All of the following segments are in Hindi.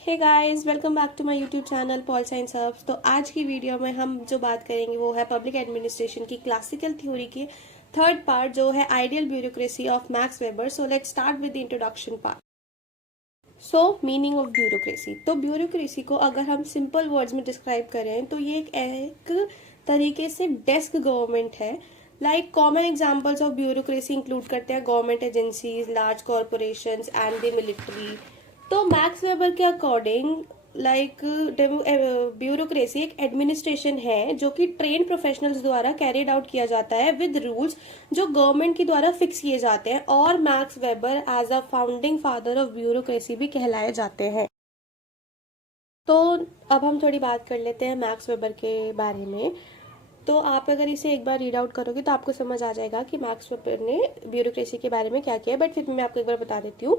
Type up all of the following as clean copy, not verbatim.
Hey guys, welcome back to my YouTube channel pol science hubs. तो आज की वीडियो में हम जो बात करेंगे वो है पब्लिक एडमिनिस्ट्रेशन की क्लासिकल थ्योरी के थर्ड पार्ट जो है ideal bureaucracy of max weber. So let's start with the introduction part. Meaning of bureaucracy. तो ब्यूरोक्रेसी को अगर हम सिंपल वर्ड्स में डिस्क्राइब करें तो ये एक तरीके से डेस्क गवर्नमेंट है। Common examples of bureaucracy include करते हैं government agencies, large corporations and the military. तो मैक्स वेबर के अकॉर्डिंग ब्यूरोक्रेसी एक एडमिनिस्ट्रेशन है जो कि ट्रेन प्रोफेशनल्स द्वारा कैरिड आउट किया जाता है विद रूल्स जो गवर्नमेंट के द्वारा फिक्स किए जाते हैं, और Max Weber as a founding father of bureaucracy भी कहलाए जाते हैं। तो अब हम थोड़ी बात कर लेते हैं मैक्स वेबर के बारे में। तो आप अगर इसे एक बार रीड आउट करोगे तो आपको समझ आ जाएगा कि मैक्स वेबर ने ब्यूरोक्रेसी के बारे में क्या किया है, बट फिर मैं आपको एक बार बता देती हूँ।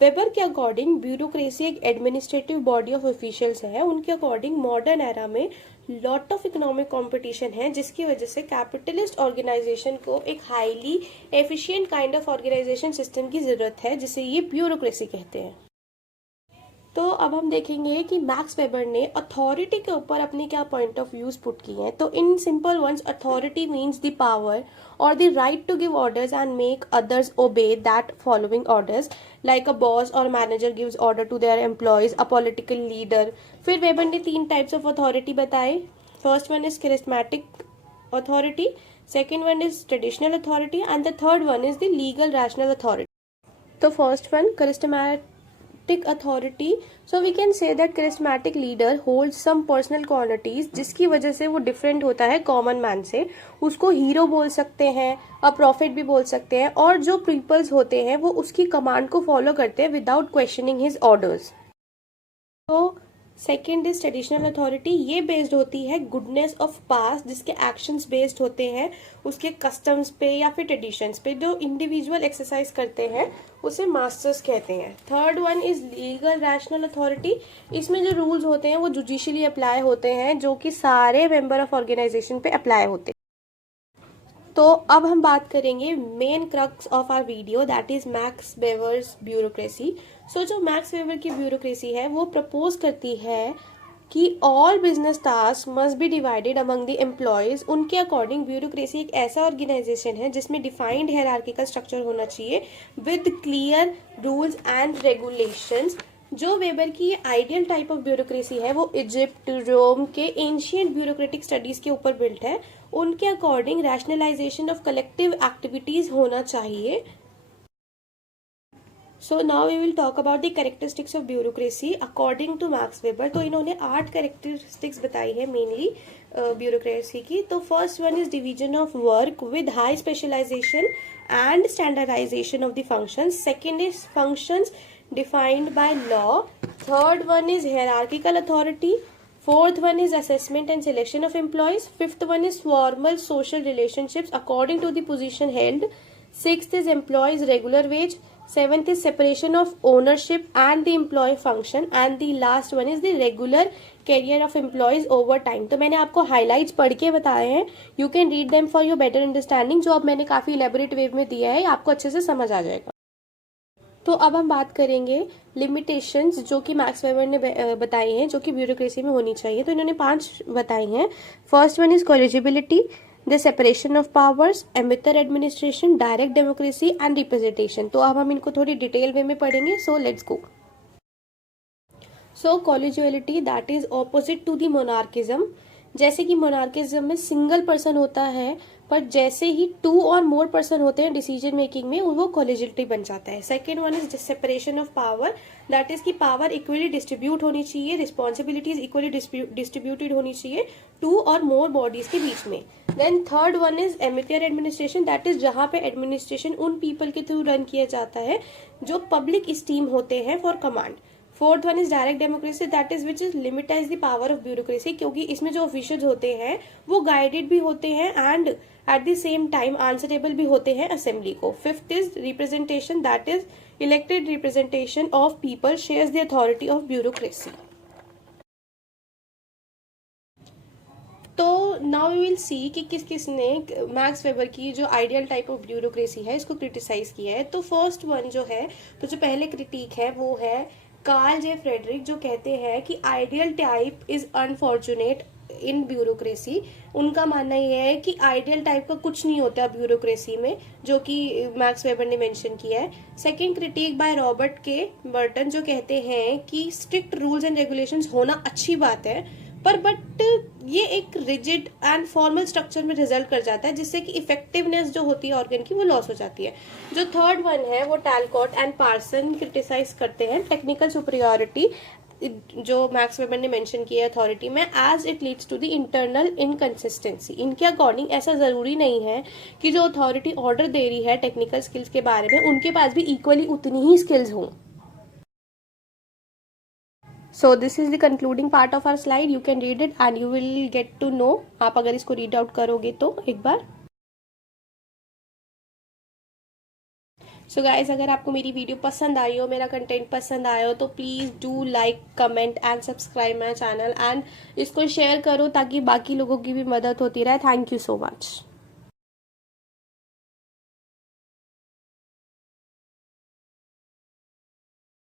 वेबर के अकॉर्डिंग ब्यूरोक्रेसी एक एडमिनिस्ट्रेटिव बॉडी ऑफ ऑफिशियल्स है। उनके अकॉर्डिंग मॉडर्न एरा में लॉट ऑफ इकोनॉमिक कंपटीशन है, जिसकी वजह से कैपिटलिस्ट ऑर्गेनाइजेशन को एक highly efficient kind of organisation system की जरूरत है, जिसे ये ब्यूरोक्रेसी कहते हैं। तो अब हम देखेंगे कि मैक्स वेबर ने अथॉरिटी के ऊपर अपने क्या पॉइंट ऑफ व्यूज पुट किए हैं। तो in simple ones, authority means the power और the right to give orders and make others obey that following orders, like a boss और manager gives order to their employees, a political leader. फिर वेबर ने 3 टाइप्स ऑफ अथॉरिटी बताए। First one is charismatic authority, second one is traditional authority and the third one is the legal rational authority. तो first one, charismatic authority. So we can say that charismatic leader holds some personal qualities जिसकी वजह से वो डिफरेंट होता है कॉमन मैन से। उसको हीरो बोल सकते हैं, अ प्रॉफिट भी बोल सकते हैं, और जो पीपल्स होते हैं वो उसकी कमांड को फॉलो करते हैं विदाउट क्वेश्चनिंग हिज ऑर्डर्स। तो सेकेंड इज ट्रेडिशनल अथॉरिटी। ये बेस्ड होती है गुडनेस ऑफ पास्ट, जिसके एक्शंस बेस्ड होते हैं उसके कस्टम्स पे या फिर ट्रेडिशंस पे। जो इंडिविजुअल एक्सरसाइज करते हैं उसे मास्टर्स कहते हैं। Third one is legal rational authority. इसमें जो रूल्स होते हैं वो जुडिशियली अप्लाई होते हैं, जो कि सारे मेंबर ऑफ ऑर्गेनाइजेशन पे अप्लाई होते हैं। तो अब हम बात करेंगे main crux of our video, that is Max Weber's bureaucracy. जो मैक्स वेबर की ब्यूरोक्रेसी है वो प्रपोज करती है कि all business task must be divided among the employees. उनके अकॉर्डिंग ब्यूरोक्रेसी एक ऐसा ऑर्गेनाइजेशन है जिसमें डिफाइंड हायरार्किकल स्ट्रक्चर होना चाहिए with clear rules and regulations. जो वेबर की आइडियल टाइप ऑफ ब्यूरोक्रेसी है वो इजिप्ट, रोम के एंशियंट ब्यूरोक्रेटिक स्टडीज के ऊपर बिल्ट है। उनके according rationalisation of collective activities होना चाहिए। So now we will talk about the characteristics of bureaucracy according to Max Weber. तो इन्होंने 8 कैरेक्टरिस्टिक्स बताई है मेनली ब्यूरोक्रेसी की। तो first one is division of work with high specialisation and standardisation of the functions. Second is functions defined by law. Third one is hierarchical authority. Fourth one is assessment and selection of employees. Fifth one is formal social relationships according to the position held. Sixth is employees regular wage. Seventh is separation of ownership and the employee function. And the last one is the regular career of employees over time. तो मैंने आपको highlights पढ़ के बताए हैं. You can read them for your better understanding. जो अब मैंने काफी elaborate way में दिया है, आपको अच्छे से समझ आ जाएगा। तो अब हम बात करेंगे लिमिटेशंस जो कि मैक्स वेबर ने बताई हैं, जो कि ब्यूरोक्रेसी में होनी चाहिए। तो इन्होंने 5 बताई हैं। First one is collegiality, the separation of powers, amateur administration, direct democracy and representation. तो अब हम इनको थोड़ी डिटेल वे में पढ़ेंगे। So let's go. So collegiality, that is opposite to the monarchism. जैसे कि मोनार्किज्म में सिंगल पर्सन होता है, पर जैसे ही 2 और मोर पर्सन होते हैं डिसीजन मेकिंग में, वो कोलिजिबिलिटी बन जाता है। Second one is separation of power, that is की पावर इक्वली डिस्ट्रीब्यूट होनी चाहिए, रिस्पॉन्सिबिलिटीज इक्वली डिस्ट्रीब्यूटेड होनी चाहिए 2 और मोर बॉडीज के बीच में। Then third one is amateur administration, that is जहां पे एडमिनिस्ट्रेशन उन पीपल के थ्रू रन किया जाता है जो पब्लिक स्टीम होते हैं for command. Fourth one is direct democracy, that is which is limitize the power of bureaucracy, क्योंकि इसमें जो ऑफिशियल्स होते हैं वो गाइडेड भी होते हैं and at the same time answerable भी होते हैं असेंबली को। Fifth is representation, that is elected representation of people shares the authority of bureaucracy. तो नाउ वी विल सी कि किस किस ने मैक्स वेबर की जो आइडियल टाइप ऑफ ब्यूरोक्रेसी है इसको क्रिटिसाइज किया है। तो फर्स्ट वन जो है, तो जो पहले क्रिटिक है वो है कार्ल जे फ्रेडरिक जो कहते हैं कि ideal type is unfortunate in bureaucracy, उनका मानना यह है कि आइडियल टाइप का कुछ नहीं होता ब्यूरोक्रेसी में, जो कि मैक्स वेबर ने मेंशन किया है। सेकंड क्रिटिक बाय रॉबर्ट के बर्टन जो कहते हैं कि स्ट्रिक्ट रूल्स एंड रेगुलेशंस होना अच्छी बात है, पर बट ये एक रिजिड एंड फॉर्मल स्ट्रक्चर में रिजल्ट कर जाता है, जिससे कि इफेक्टिवनेस जो होती है ऑर्गन की वो लॉस हो जाती है। जो थर्ड वन है वो टैलकॉट एंड पार्सन क्रिटिसाइज करते हैं टेक्निकल सुपरियोरिटी जो मैक्स वेबर ने मेंशन किया अथॉरिटी में, as it leads to the internal inconsistency. इनके अकॉर्डिंग ऐसा जरूरी नहीं है कि जो अथॉरिटी ऑर्डर दे रही है टेक्निकल स्किल्स के बारे में उनके पास भी इक्वली उतनी ही स्किल्स हों। So this is the concluding part of our slide. You can read it and you will get to know. आप अगर इसको रीड आउट करोगे तो एक बार। So guys, अगर आपको मेरी वीडियो पसंद आई हो, मेरा कंटेंट पसंद आया हो, तो please do like, comment and subscribe my channel and इसको शेयर करो ताकि बाकी लोगों की भी मदद होती रहे। Thank you so much.